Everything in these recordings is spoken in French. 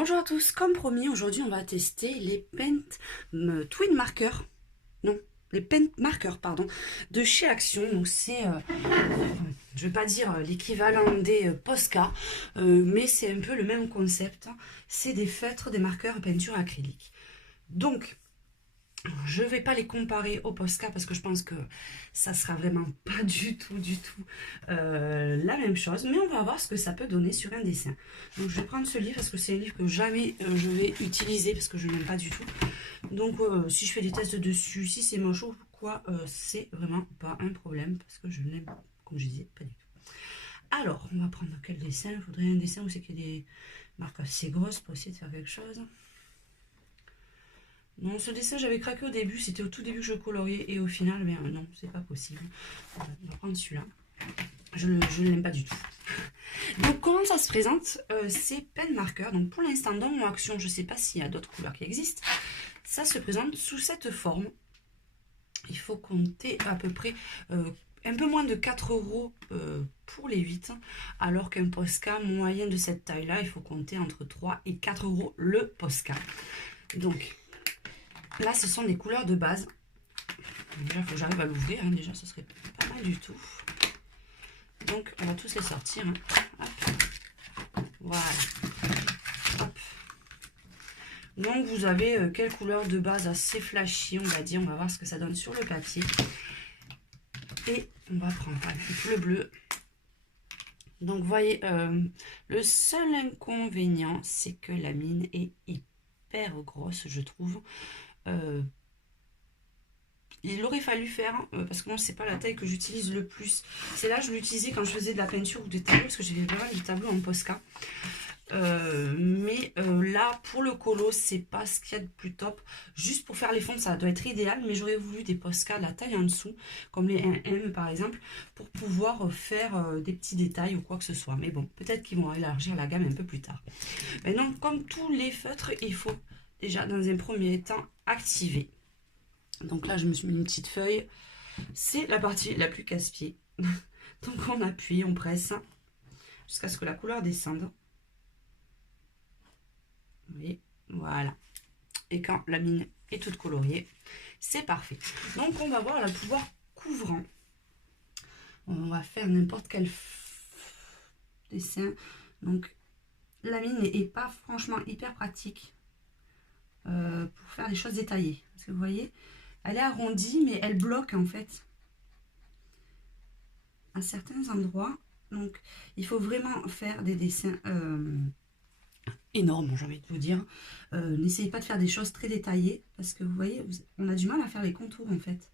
Bonjour à tous, comme promis, aujourd'hui on va tester les Twin Markers, non, les Paint Markers, pardon, de chez Action. Donc c'est, je vais pas dire l'équivalent des Posca, mais c'est un peu le même concept. C'est des feutres, des marqueurs à peinture acrylique. Donc, je ne vais pas les comparer au Posca parce que je pense que ça sera vraiment pas du tout la même chose, mais on va voir ce que ça peut donner sur un dessin. Donc je vais prendre ce livre parce que c'est un livre que jamais je vais utiliser parce que je n'aime pas du tout. Donc si je fais des tests dessus, si c'est moche ou quoi, c'est vraiment pas un problème parce que je n'aime, comme je disais, pas du tout. Alors on va prendre quel dessin? Il faudrait un dessin où c'est qu'il y a des marques assez grosses pour essayer de faire quelque chose. Non, ce dessin, j'avais craqué au début, c'était au tout début que je coloriais, et au final, ben non, c'est pas possible. On va prendre celui-là. Je ne l'aime pas du tout. Donc, comment ça se présente? C'est Pen Marker. Donc, pour l'instant, dans mon Action, je ne sais pas s'il y a d'autres couleurs qui existent. Ça se présente sous cette forme. Il faut compter à peu près un peu moins de 4 € pour les 8, alors qu'un Posca moyen de cette taille-là, il faut compter entre 3 et 4 € le Posca. Donc, là, ce sont des couleurs de base. Déjà, il faut que j'arrive à l'ouvrir. Hein. Déjà, ce serait pas mal du tout. Donc, on va tous les sortir. Hein. Hop. Voilà. Hop. Donc, vous avez quelle couleur de base assez flashy, on va dire. On va voir ce que ça donne sur le papier. Et on va prendre le bleu. Donc, vous voyez, le seul inconvénient, c'est que la mine est hyper grosse, je trouve. Il aurait fallu faire, parce que moi c'est pas la taille que j'utilise le plus. C'est là je l'utilisais quand je faisais de la peinture ou des tableaux, parce que j'ai pas mal de tableaux en Posca. Mais là pour le colo c'est pas ce qu'il y a de plus top. Juste pour faire les fonds ça doit être idéal, mais j'aurais voulu des Posca de la taille en dessous, comme les 1M par exemple, pour pouvoir faire des petits détails ou quoi que ce soit. Mais bon, peut-être qu'ils vont élargir la gamme un peu plus tard. Maintenant, comme tous les feutres, il faut déjà dans un premier temps activer. Donc là, je me suis mis une petite feuille. C'est la partie la plus casse-pied. Donc on appuie, on presse jusqu'à ce que la couleur descende. Vous voyez, voilà. Et quand la mine est toute coloriée, c'est parfait. Donc on va voir le pouvoir couvrant. On va faire n'importe quel dessin. Donc la mine n'est pas franchement hyper pratique pour faire des choses détaillées. Parce que vous voyez, elle est arrondie, mais elle bloque en fait à certains endroits. Donc, il faut vraiment faire des dessins énormes, j'ai envie de vous dire. N'essayez pas de faire des choses très détaillées parce que vous voyez, on a du mal à faire les contours en fait.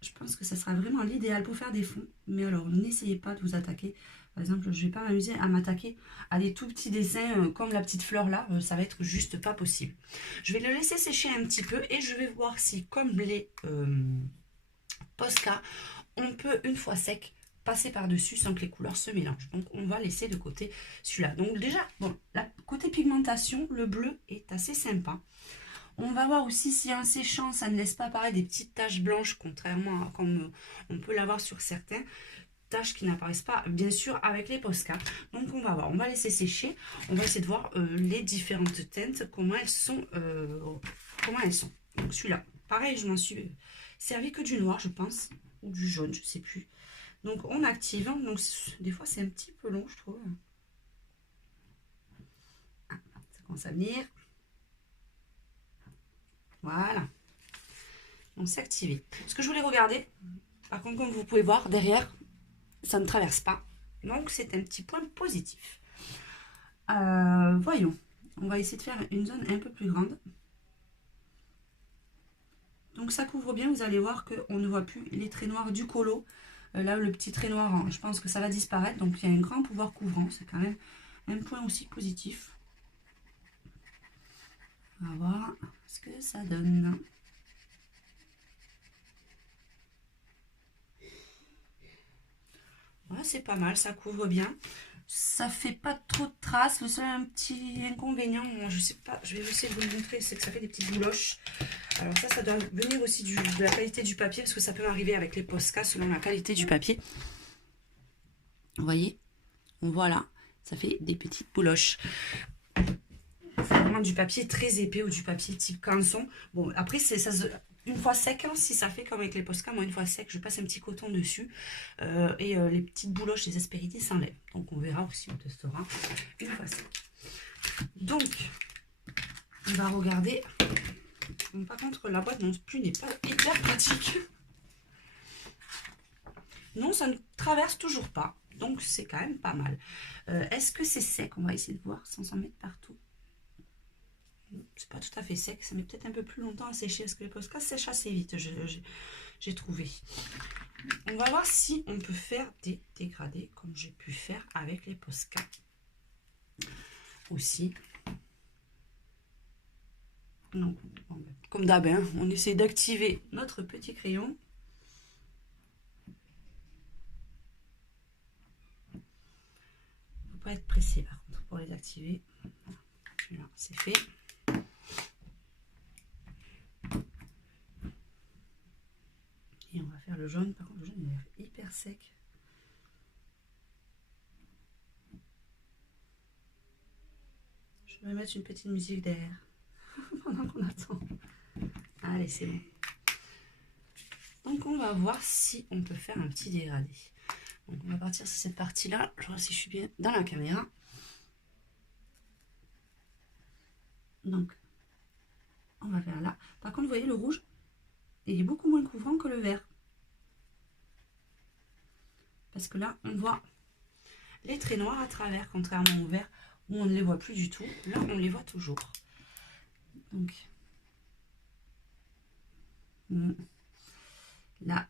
Je pense que ça sera vraiment l'idéal pour faire des fonds. Mais alors, n'essayez pas de vous attaquer. Par exemple, je ne vais pas m'amuser à m'attaquer à des tout petits dessins comme la petite fleur là. Ça va être juste pas possible. Je vais le laisser sécher un petit peu et je vais voir si, comme les Posca, on peut, une fois sec, passer par-dessus sans que les couleurs se mélangent. Donc, on va laisser de côté celui-là. Donc, déjà, bon, côté pigmentation, le bleu est assez sympa. On va voir aussi si en séchant, ça ne laisse pas apparaître des petites taches blanches, contrairement à comme on peut l'avoir sur certains. Taches qui n'apparaissent pas, bien sûr, avec les Posca. Donc, on va voir. On va laisser sécher. On va essayer de voir les différentes teintes, comment elles sont. Donc, celui-là, pareil, je m'en suis servi que du noir, je pense, ou du jaune, je ne sais plus. Donc, on active. Donc, des fois, c'est un petit peu long, je trouve. Ah, ça commence à venir. Voilà. Donc c'est activé. Ce que je voulais regarder, par contre, comme vous pouvez voir, derrière, ça ne traverse pas. Donc c'est un petit point positif. Voyons. On va essayer de faire une zone un peu plus grande. Donc ça couvre bien, vous allez voir qu'on ne voit plus les traits noirs du colo. Là, le petit trait noir, je pense que ça va disparaître. Donc il y a un grand pouvoir couvrant. C'est quand même un point aussi positif. On va voir ce que ça donne. Voilà, c'est pas mal, ça couvre bien. Ça fait pas trop de traces. Le seul petit inconvénient, je sais pas, je vais essayer de vous le montrer, c'est que ça fait des petites bouloches. Alors ça doit venir aussi de la qualité du papier, parce que ça peut m'arriver avec les Posca selon la qualité du papier. Vous voyez, voilà. ça fait des petites bouloches. C'est vraiment du papier très épais ou du papier type canson. Bon, après, une fois sec, hein, si ça fait comme avec les Posca, moi, une fois sec, je passe un petit coton dessus. Et les petites bouloches, les aspérités s'enlèvent. Donc, on verra aussi, on testera une fois sec. Donc, on va regarder. Bon, par contre, la boîte non plus n'est pas hyper pratique. Non, ça ne traverse toujours pas. Donc, c'est quand même pas mal. Est-ce que c'est sec? On va essayer de voir sans s'en mettre partout. C'est pas tout à fait sec. Ça met peut-être un peu plus longtemps à sécher parce que les Posca sèchent assez vite, j'ai trouvé. On va voir si on peut faire des dégradés comme j'ai pu faire avec les Posca. Aussi. Donc, comme d'hab, hein, on essaie d'activer notre petit crayon. Faut pas être pressé par contre pour les activer. Voilà, c'est fait. Et on va faire le jaune. Par contre, le jaune il est hyper sec. Je vais mettre une petite musique derrière pendant qu'on attend. Allez, c'est bon. Donc, on va voir si on peut faire un petit dégradé. Donc, on va partir sur cette partie-là. Je vois si je suis bien dans la caméra. Donc, on va faire là. Par contre, vous voyez, le rouge, il est beaucoup moins couvrant que le vert. Parce que là, on voit les traits noirs à travers, contrairement au vert, où on ne les voit plus du tout. Là, on les voit toujours. Donc, là,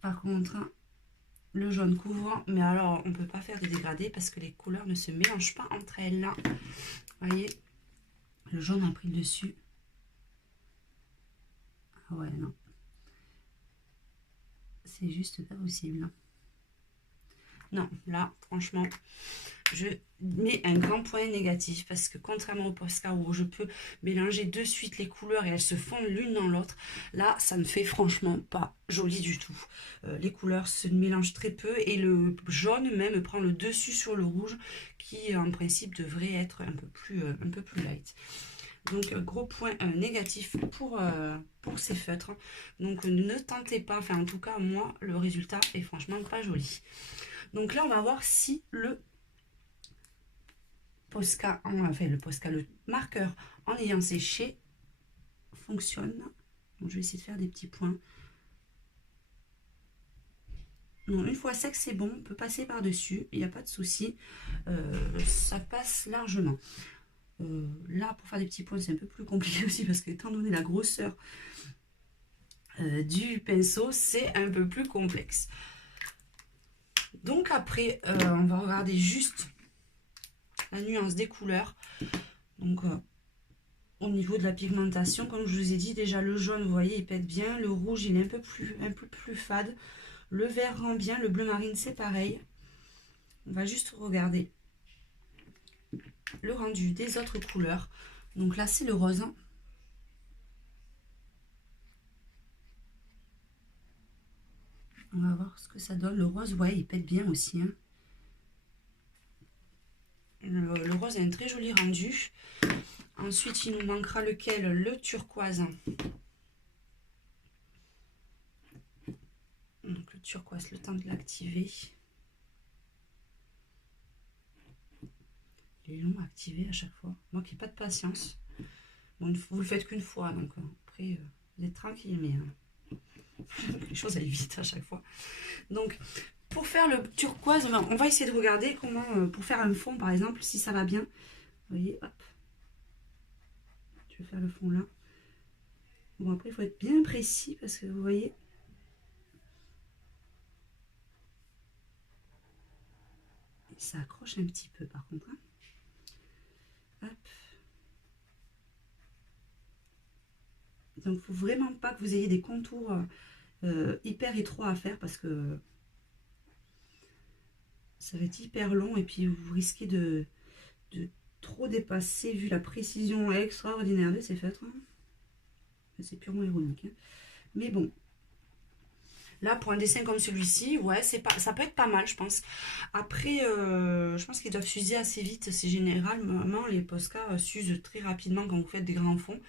par contre, le jaune couvrant, mais alors, on ne peut pas faire de dégradé parce que les couleurs ne se mélangent pas entre elles. Là, vous voyez, le jaune a pris le dessus. Ah ouais, non. C'est juste pas possible. Non, là, franchement, je mets un grand point négatif parce que contrairement au Posca où je peux mélanger de suite les couleurs et elles se fondent l'une dans l'autre, là, ça ne fait franchement pas joli du tout. Les couleurs se mélangent très peu et le jaune même prend le dessus sur le rouge qui, en principe, devrait être un peu plus light. Donc, gros point négatif pour ces feutres. Donc, ne tentez pas, enfin, en tout cas, moi, le résultat est franchement pas joli. Donc là, on va voir si le Posca, le marqueur en ayant séché fonctionne. Donc, je vais essayer de faire des petits points. Non, une fois sec, c'est bon, on peut passer par-dessus, il n'y a pas de souci, ça passe largement. Là, pour faire des petits points, c'est un peu plus compliqué aussi parce qu'étant donné la grosseur du pinceau, c'est un peu plus complexe. Donc après, on va regarder juste la nuance des couleurs. Donc au niveau de la pigmentation, comme je vous ai dit, déjà le jaune, vous voyez, il pète bien. Le rouge, il est un peu plus fade. Le vert rend bien. Le bleu marine, c'est pareil. On va juste regarder le rendu des autres couleurs. Donc là, c'est le rose. On va voir ce que ça donne. Le rose, ouais, il pète bien aussi. Hein. Le rose a un très joli rendu. Ensuite, il nous manquera lequel? Le turquoise. Donc le turquoise, le temps de l'activer. Il est long à activer à chaque fois. Moi qui n'ai pas de patience. Bon, vous le faites qu'une fois, donc après, vous êtes tranquille, mais les choses aillent vite à chaque fois. Donc, pour faire le turquoise, on va essayer de regarder comment, pour faire un fond par exemple, si ça va bien. Vous voyez, hop. Je vais faire le fond là. Bon, après, il faut être bien précis parce que vous voyez, ça accroche un petit peu par contre. Hein. Hop. Donc, il ne faut vraiment pas que vous ayez des contours hyper étroits à faire parce que ça va être hyper long et puis vous risquez de trop dépasser vu la précision extraordinaire de ces feutres. C'est purement ironique. Hein. Mais bon, Là, pour un dessin comme celui-ci, ouais, ça peut être pas mal, je pense. Après, je pense qu'ils doivent s'user assez vite. C'est généralement, les Posca s'usent très rapidement quand vous faites des grands fonds.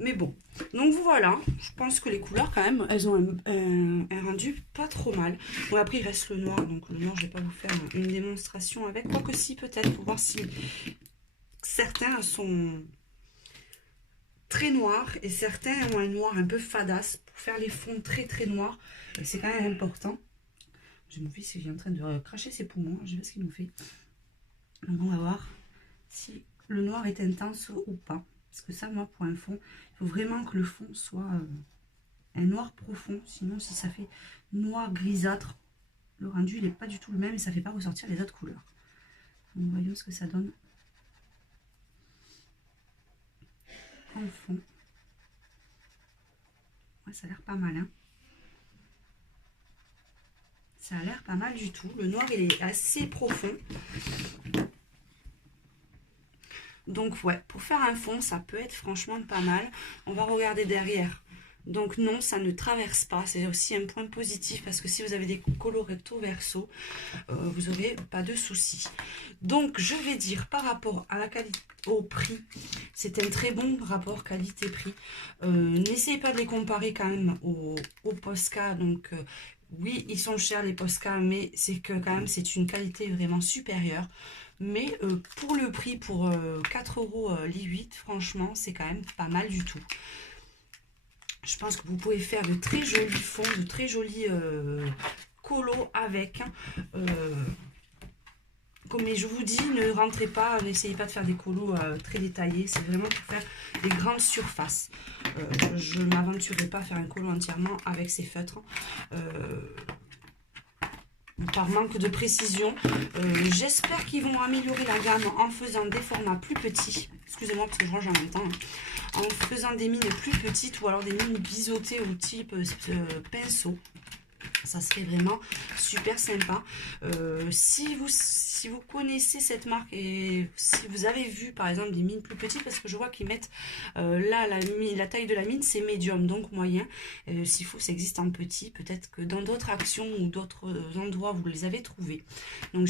Mais bon, donc voilà, je pense que les couleurs quand même, elles ont un rendu pas trop mal. Bon, après il reste le noir, donc le noir je vais pas vous faire une démonstration avec, quoique si peut-être, pour voir si certains sont très noirs et certains ont un noir un peu fadasse. Pour faire les fonds très très noirs, c'est quand même important. Je me fais qu'il est en train de cracher ses poumons, je sais pas ce qu'il nous fait. Donc on va voir si le noir est intense ou pas. Parce que ça, moi, pour un fond, il faut vraiment que le fond soit un noir profond. Sinon, si ça fait noir grisâtre, le rendu, il n'est pas du tout le même et ça ne fait pas ressortir les autres couleurs. Donc, voyons ce que ça donne en fond. Ouais, ça a l'air pas mal, hein. Ça a l'air pas mal du tout. Le noir, il est assez profond. Donc ouais, pour faire un fond, ça peut être franchement pas mal. On va regarder derrière. Donc non, ça ne traverse pas. C'est aussi un point positif parce que si vous avez des colos recto verso, vous n'aurez pas de soucis. Donc je vais dire par rapport à la qualité, au prix, c'est un très bon rapport qualité-prix. N'essayez pas de les comparer quand même aux Posca. Donc oui, ils sont chers les Posca, mais c'est que quand même c'est une qualité vraiment supérieure. Mais pour le prix, pour 4 € les 8, franchement, c'est quand même pas mal du tout. Je pense que vous pouvez faire de très jolis fonds, de très jolis colos avec. Comme je vous dis, ne rentrez pas, n'essayez pas de faire des colos très détaillés. C'est vraiment pour faire des grandes surfaces. Je ne m'aventurerai pas à faire un colo entièrement avec ces feutres. Par manque de précision. J'espère qu'ils vont améliorer la gamme en faisant des formats plus petits. Excusez-moi parce que je range en même temps. En faisant des mines plus petites ou alors des mines biseautées au type pinceau. Ça serait vraiment super sympa. Si vous connaissez cette marque et si vous avez vu par exemple des mines plus petites, parce que je vois qu'ils mettent là la taille de la mine c'est médium, donc moyen. S'il faut, ça existe en petit. Peut-être que dans d'autres actions ou d'autres endroits vous les avez trouvés. Donc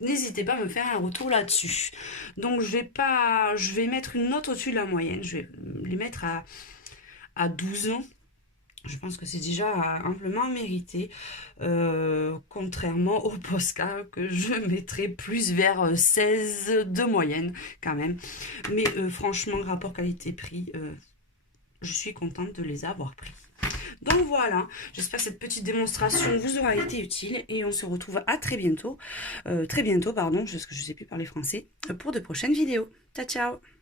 n'hésitez pas à me faire un retour là-dessus. Donc je vais mettre une note au-dessus de la moyenne. Je vais les mettre à 12 ans. Je pense que c'est déjà amplement mérité, contrairement au Posca que je mettrais plus vers 16 de moyenne quand même. Mais franchement, rapport qualité-prix, je suis contente de les avoir pris. Donc voilà, j'espère que cette petite démonstration vous aura été utile et on se retrouve à très bientôt, pardon, parce que je ne sais plus parler français, pour de prochaines vidéos. Ciao, ciao!